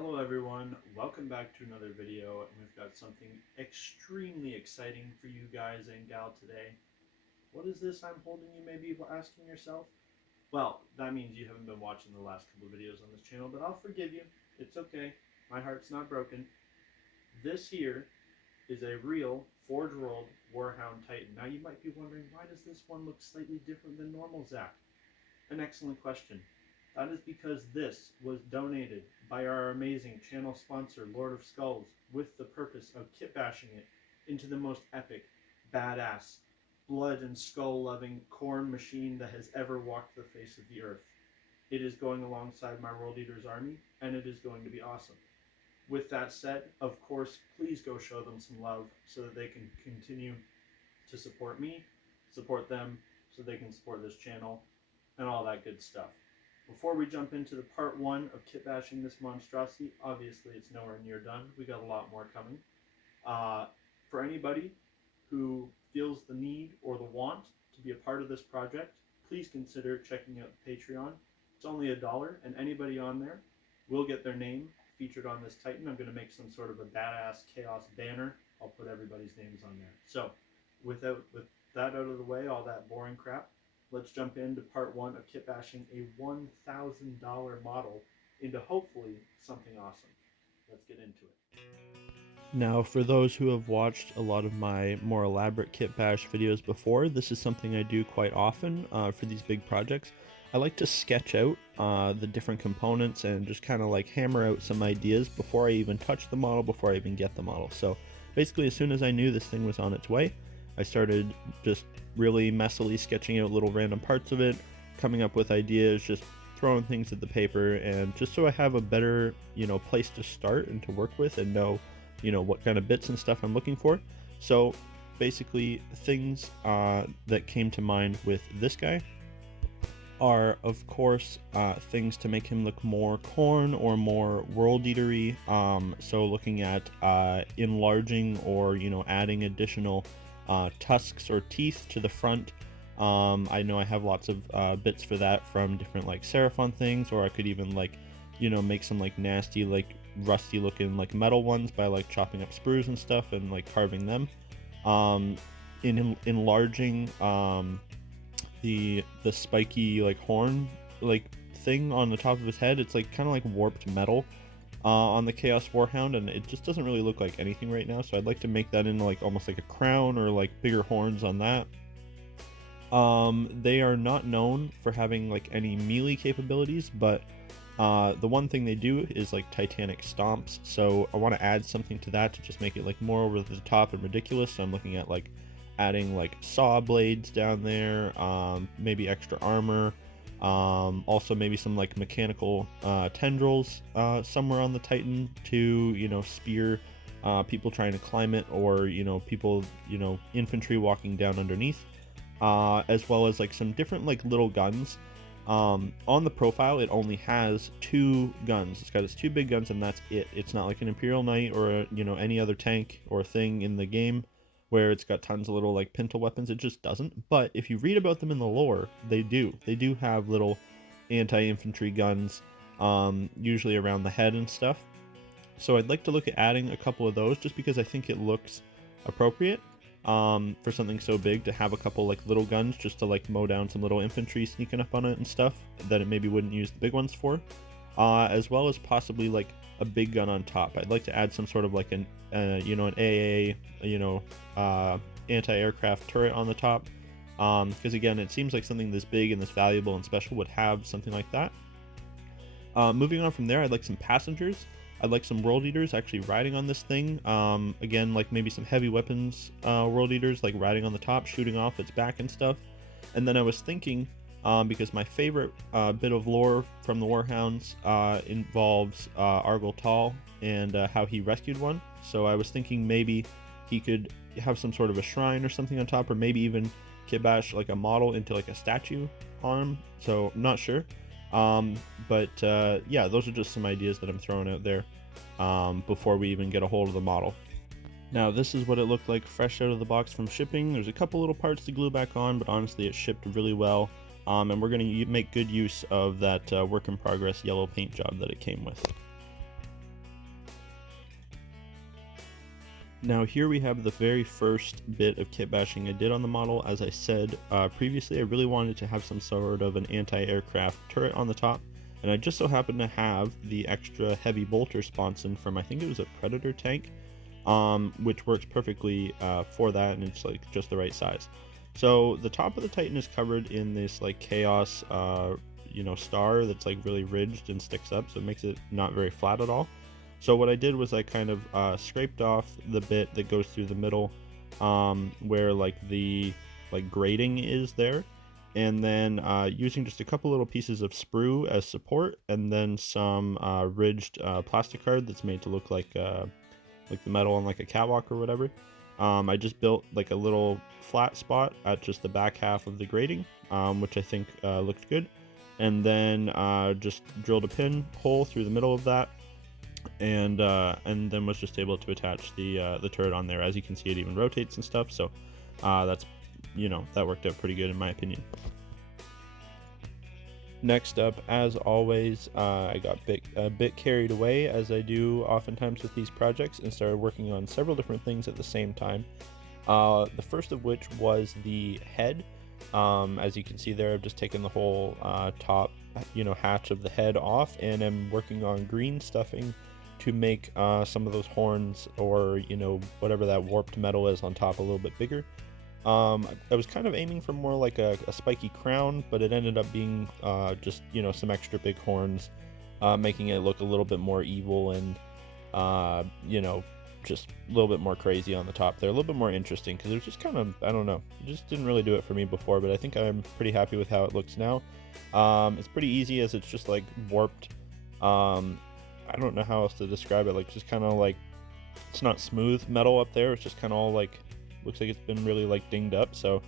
Hello everyone, welcome back to another video, and we've got something extremely exciting for you guys and gal today. What is this I'm holding, you may be asking yourself? Well, that means you haven't been watching the last couple of videos on this channel, but I'll forgive you. It's okay. My heart's not broken. This here is a real 4-year-old Warhound Titan. Now you might be wondering, why does this one look slightly different than normal, Zach? An excellent question. That is because this was donated by our amazing channel sponsor, Lord of Skulls, with the purpose of kitbashing it into the most epic, badass, blood and skull loving corn machine that has ever walked the face of the earth. It is going alongside my World Eater's army, and it is going to be awesome. With that said, of course, please go show them some love so that they can continue to support me, support them, so they can support this channel, and all that good stuff. Before we jump into the part one of kitbashing this monstrosity, obviously it's nowhere near done. We got a lot more coming. For anybody who feels the need or the want to be a part of this project, please consider checking out the Patreon. It's only $1, and anybody on there will get their name featured on this Titan. I'm going to make some sort of a badass chaos banner. I'll put everybody's names on there. So, with that out of the way, all that boring crap, let's jump into part one of kitbashing a $1,000 model into hopefully something awesome. Let's get into it. Now, for those who have watched a lot of my more elaborate kit bash videos before, this is something I do quite often for these big projects. I like to sketch out the different components and just kind of like hammer out some ideas before I even touch the model, before I even get the model. So basically, as soon as I knew this thing was on its way, I started just really messily sketching out little random parts of it, coming up with ideas, just throwing things at the paper, and just so I have a better, place to start and to work with and know what kind of bits and stuff I'm looking for. So basically things that came to mind with this guy are of course things to make him look more corn or more world eatery. So looking at enlarging or adding additional tusks or teeth to the front. I know I have lots of bits for that from different like Seraphon things, or I could even like make some like nasty like rusty looking like metal ones by like chopping up sprues and stuff and like carving them. In enlarging the spiky like horn like thing on the top of his head, it's like kind of like warped metal on the Chaos Warhound, and it just doesn't really look like anything right now, so I'd like to make that into like almost like a crown or like bigger horns on that. They are not known for having like any melee capabilities, but the one thing they do is like Titanic stomps, so I want to add something to that to just make it like more over the top and ridiculous. So I'm looking at like adding like saw blades down there, maybe extra armor, also maybe some like mechanical tendrils somewhere on the Titan to spear people trying to climb it, or people infantry walking down underneath, as well as like some different like little guns. On the profile, it only has 2 guns. It's got its 2 big guns, and that's it. It's not like an Imperial Knight or any other tank or thing in the game where it's got tons of little like pintle weapons. It just doesn't. But if you read about them in the lore, they do. They do have little anti-infantry guns, usually around the head and stuff. So I'd like to look at adding a couple of those, just because I think it looks appropriate for something so big to have a couple like little guns just to like mow down some little infantry sneaking up on it and stuff that it maybe wouldn't use the big ones for, as well as possibly like a big gun on top. I'd like to add some sort of like an AA anti-aircraft turret on the top, because again, it seems like something this big and this valuable and special would have something like that. Moving on from there, I'd like some passengers. I'd like some world eaters actually riding on this thing. Again, like maybe some heavy weapons world eaters like riding on the top, shooting off its back and stuff. And then I was thinking, because my favorite bit of lore from the Warhounds involves Argol Tal and how he rescued one. So I was thinking maybe he could have some sort of a shrine or something on top, or maybe even kitbash like a model into like a statue on him. So I'm not sure. Yeah, those are just some ideas that I'm throwing out there before we even get a hold of the model. Now, this is what it looked like fresh out of the box from shipping. There's a couple little parts to glue back on, but honestly it shipped really well, and we're going to make good use of that work in progress yellow paint job that it came with. Now here we have the very first bit of kit bashing I did on the model. As I said previously, I really wanted to have some sort of an anti-aircraft turret on the top, and I just so happened to have the extra heavy bolter sponson from, I think it was a Predator tank, which works perfectly for that, and it's like just the right size. So the top of the Titan is covered in this like chaos star that's like really ridged and sticks up, so it makes it not very flat at all. So what I did was I kind of scraped off the bit that goes through the middle, where like the grating is there, and then using just a couple little pieces of sprue as support, and then some ridged plastic card that's made to look like the metal on like a catwalk or whatever. I just built like a little flat spot at just the back half of the grating, which I think looked good, and then just drilled a pin hole through the middle of that, and then was just able to attach the turret on there. As you can see, it even rotates and stuff. So that's that worked out pretty good in my opinion. Next up, as always, I got a bit carried away, as I do oftentimes with these projects, and started working on several different things at the same time. The first of which was the head. As you can see there, I've just taken the whole top hatch of the head off, and I'm working on green stuffing to make some of those horns, or whatever that warped metal is on top, a little bit bigger. I was kind of aiming for more like a spiky crown, but it ended up being just some extra big horns, making it look a little bit more evil, and just a little bit more crazy on the top there, a little bit more interesting, because it was just kind of, I don't know, it just didn't really do it for me before, but I think I'm pretty happy with how it looks now. It's pretty easy, as it's just like warped. I don't know how else to describe it, like just kind of like, it's not smooth metal up there, it's just kind of all like, looks like it's been really like dinged up. So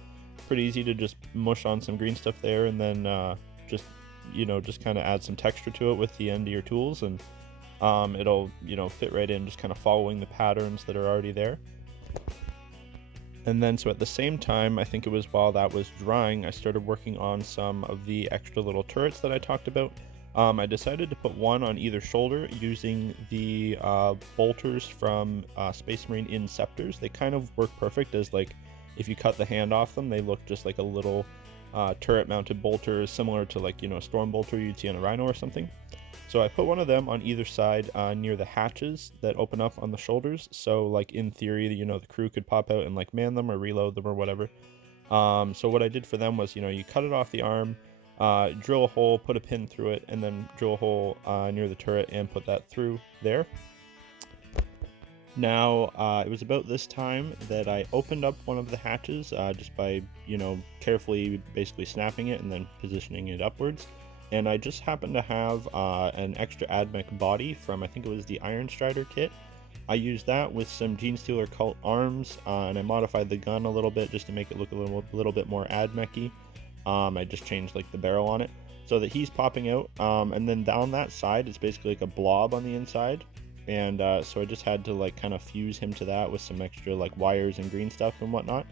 pretty easy to just mush on some green stuff there, and then just kind of add some texture to it with the end of your tools, and it'll fit right in, just kind of following the patterns that are already there. And then so at the same time, I think it was while that was drying, I started working on some of the extra little turrets that I talked about. I decided to put one on either shoulder using the bolters from Space Marine Inceptors. They kind of work perfect, as like if you cut the hand off them, they look just like a little turret mounted bolter, similar to like a storm bolter you'd see on a Rhino or something. So I put one of them on either side near the hatches that open up on the shoulders, so like in theory the crew could pop out and like man them or reload them or whatever. So what I did for them was you cut it off the arm, drill a hole, put a pin through it, and then drill a hole near the turret and put that through there. Now, it was about this time that I opened up one of the hatches just by, carefully basically snapping it and then positioning it upwards. And I just happened to have an extra AdMech body from, I think it was the Iron Strider kit. I used that with some Genestealer Cult arms, and I modified the gun a little bit just to make it look a little bit more AdMech-y. I just changed like the barrel on it so that he's popping out, and then down that side it's basically like a blob on the inside, and so I just had to like kind of fuse him to that with some extra like wires and green stuff and whatnot.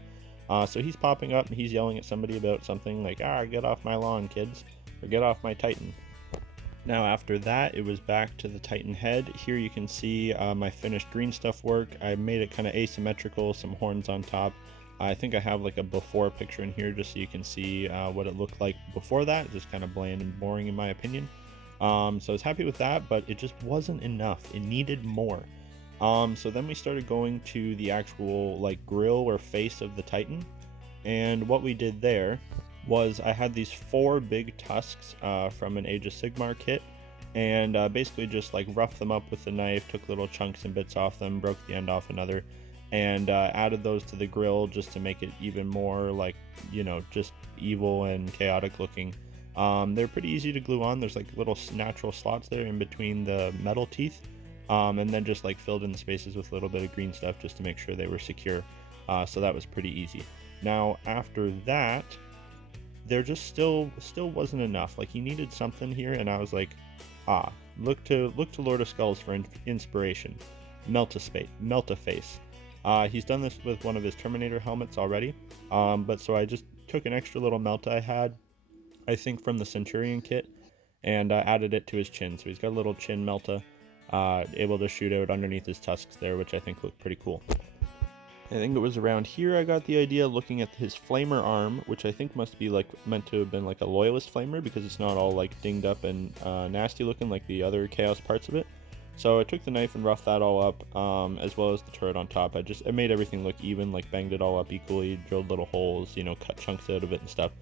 So he's popping up and he's yelling at somebody about something like, get off my lawn, kids, or get off my Titan. Now after that, it was back to the Titan head. Here you can see my finished green stuff work. I made it kind of asymmetrical, some horns on top. I think I have like a before picture in here just so you can see what it looked like before that. Just kind of bland and boring in my opinion. So I was happy with that, but it just wasn't enough. It needed more. So then we started going to the actual like grill or face of the Titan. And what we did there was I had these 4 big tusks from an Age of Sigmar kit, and basically just like roughed them up with the knife, took little chunks and bits off them, broke the end off another, and added those to the grill just to make it even more like just evil and chaotic looking. They're pretty easy to glue on. There's like little natural slots there in between the metal teeth, and then just like filled in the spaces with a little bit of green stuff just to make sure they were secure. So that was pretty easy. Now after that, there just still wasn't enough. Like, he needed something here, and I was like, look to Lord of Skulls for inspiration. Melt a face. He's done this with one of his Terminator helmets already, but so I just took an extra little melt I had, I think from the Centurion kit, and added it to his chin. So he's got a little chin melta, able to shoot out underneath his tusks there, which I think looked pretty cool. I think it was around here I got the idea, looking at his flamer arm, which I think must be like meant to have been like a loyalist flamer, because it's not all like dinged up and nasty looking like the other chaos parts of it. So I took the knife and roughed that all up, as well as the turret on top. I made everything look even, like banged it all up equally, drilled little holes, you know, cut chunks out of it and stuff.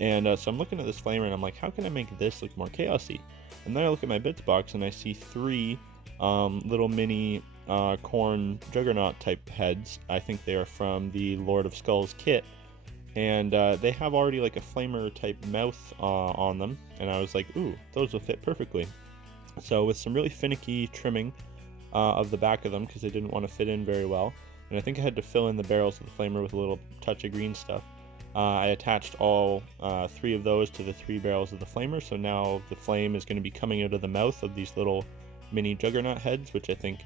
And so I'm looking at this flamer and I'm like, how can I make this look more chaosy? And then I look at my bits box and I see three little mini corn juggernaut type heads. I think they are from the Lord of Skulls kit, and they have already like a flamer type mouth on them, and I was like, ooh, those will fit perfectly. So with some really finicky trimming of the back of them, because they didn't want to fit in very well, and I think I had to fill in the barrels of the flamer with a little touch of green stuff, I attached all three of those to the three barrels of the flamer, so now the flame is going to be coming out of the mouth of these little mini juggernaut heads, which I think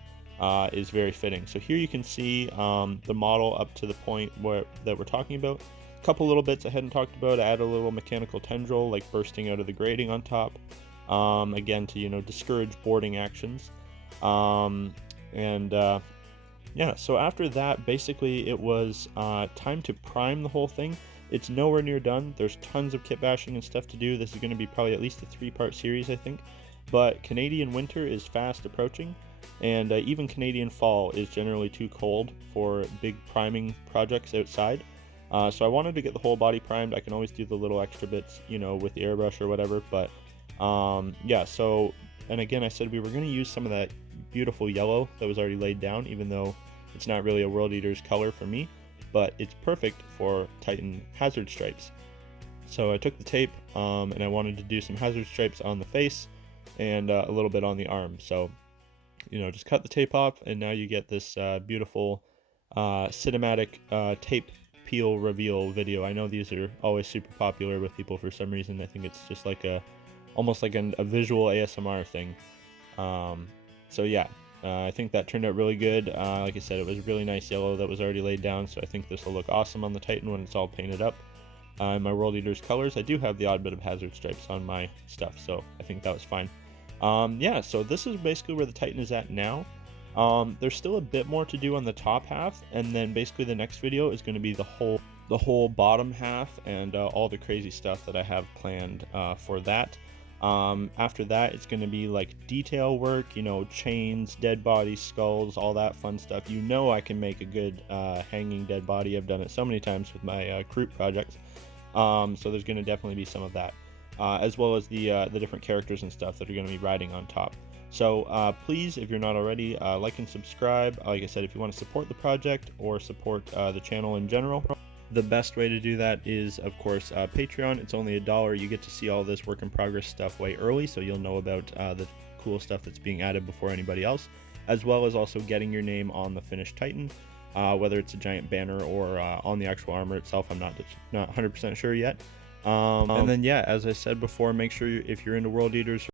is very fitting. So here you can see the model up to the point that we're talking about. A couple little bits I hadn't talked about. I added a little mechanical tendril like bursting out of the grating on top, again to, you know, discourage boarding actions. Yeah, so after that, basically it was time to prime the whole thing. It's nowhere near done. There's tons of kit bashing and stuff to do. This is going to be probably at least a 3-part series, I think. But Canadian winter is fast approaching, and even Canadian fall is generally too cold for big priming projects outside. So I wanted to get the whole body primed. I can always do the little extra bits, you know, with the airbrush or whatever. But yeah, so, and again, I said we were going to use some of that beautiful yellow that was already laid down, even though it's not really a World Eater's color for me, but it's perfect for Titan hazard stripes. So I took the tape and I wanted to do some hazard stripes on the face and a little bit on the arm. So, you know, just cut the tape off, and now you get this beautiful cinematic tape peel reveal video. I know these are always super popular with people for some reason. I think it's just like almost like a visual ASMR thing. So yeah, I think that turned out really good. Like I said, it was really nice yellow that was already laid down, so I think this will look awesome on the Titan when it's all painted up. In my World Eaters colors, I do have the odd bit of hazard stripes on my stuff, so I think that was fine. Yeah, so this is basically where the Titan is at now. There's still a bit more to do on the top half, and then basically the next video is going to be the whole bottom half and all the crazy stuff that I have planned for that. After that, it's going to be like detail work, you know, chains, dead bodies, skulls, all that fun stuff. You know, I can make a good hanging dead body. I've done it so many times with my Kroot projects. So there's going to definitely be some of that, as well as the different characters and stuff that are going to be riding on top. So please, if you're not already, like and subscribe. Like I said, if you want to support the project or support the channel in general, the best way to do that is, of course, Patreon. It's only $1. You get to see all this work in progress stuff way early, so you'll know about the cool stuff that's being added before anybody else, as well as also getting your name on the finished Titan, whether it's a giant banner or on the actual armor itself. I'm not 100% sure yet. And then, yeah, as I said before, make sure if you're into World Eaters